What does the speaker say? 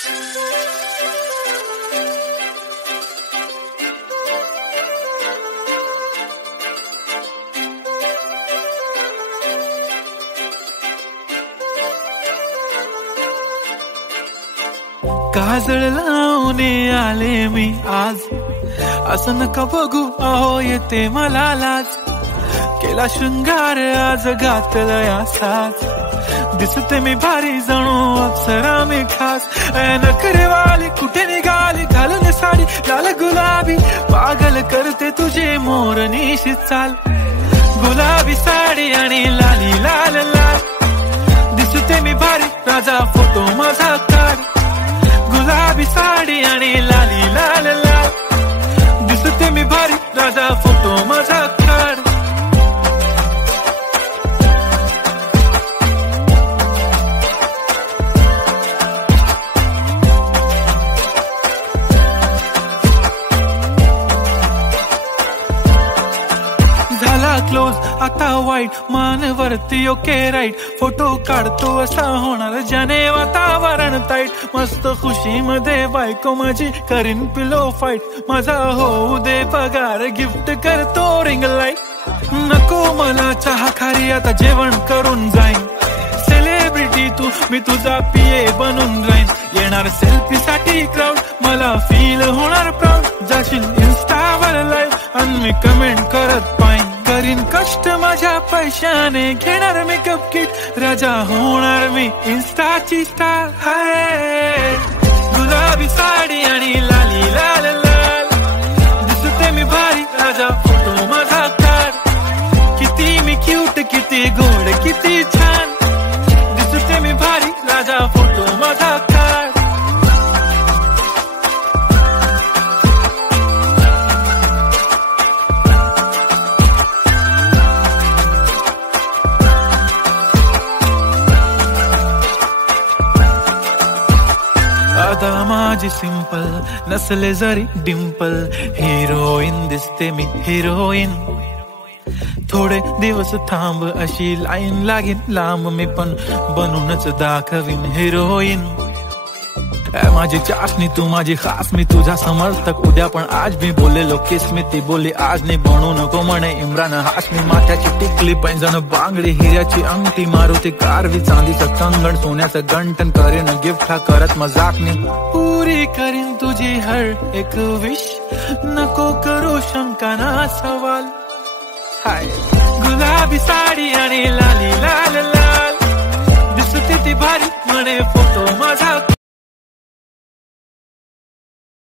काजळ लावून आले मी आज, असं नका बघू अहो येते मला लाज. केला शृंगार आज घातलं या साज, दिसते मी भारी जणू अप्सरा मी खास. नखरेवाली कुठे निघाली घालून साडी लाल गुलाबी, पागल करते तुझे मोरनीशी चाल. गुलाबी साडी आणि लाली लाल लाल, दिसते मी भारी राजा फोटो माझा काढ. गुलाबी साडी आणि लाली लाल लाल, दिसते मी भारी राजा फोटो माझा काढ. झाला क्लोज आता वाईट, मानवरती ओके राईट. फोटो काढतो असा होणार ज्याने वातावरण ताईट. मस्त खुशी मध्ये बायको माझी करीन पिलो फाईट. माझा होऊ दे पगार गिफ्ट करतो रिंग लाईट. नको मला चहा खारी आता जेवण करून जाईन. सेलिब्रिटी तू मी तुझा पिये बनून राहीन. येणार सेल्फी साठी क्राऊड मला फील होणार प्राऊड. जाशील इन्स्टावर लाईव्ह आणि मी कमेंट करत पाईन. करीन कष्ट माझ्या पैशाने घेणार मेकअप किट. राजा होणार मी इन्स्टाची स्टार. हाय गुलाबी साडी आणि लाली लाल लाल, दिसते मी भारी राजा फोटो माझा काढ. किती मी क्यूट किती गोड किती छान, दिसते मी भारी राजा फोटो माझा काढ. आता माझी सिंपल नसले जरी डिंपल, हिरोईन दिसते मी हिरोईन. थोडे दिवस थांब अशी लाईन लागेल लांब, मी पण बनूनच दाखवीन हिरोईन. माझी चाशनी तू माझी खास, मी तुझा समर्थक उद्या पण आज. मी बोलेलो किस मी ती बोली आज नाही. बनू नको म्हणे इम्रान हाशमी. माथ्याची टिकली पैंजण बांगडी हिऱ्याची अंगठी, मारुती कारवी चांदीचं कंगण सोन्याचं गंटन. करेन गिफ्ट हा करत मजाकनी. पुरी करीन तुझी हर एक विश, नको करू शंका ना सवाल. हाय गुलाबी साडी आणि लाली लाल लाल, दिसते ती भारी म्हणे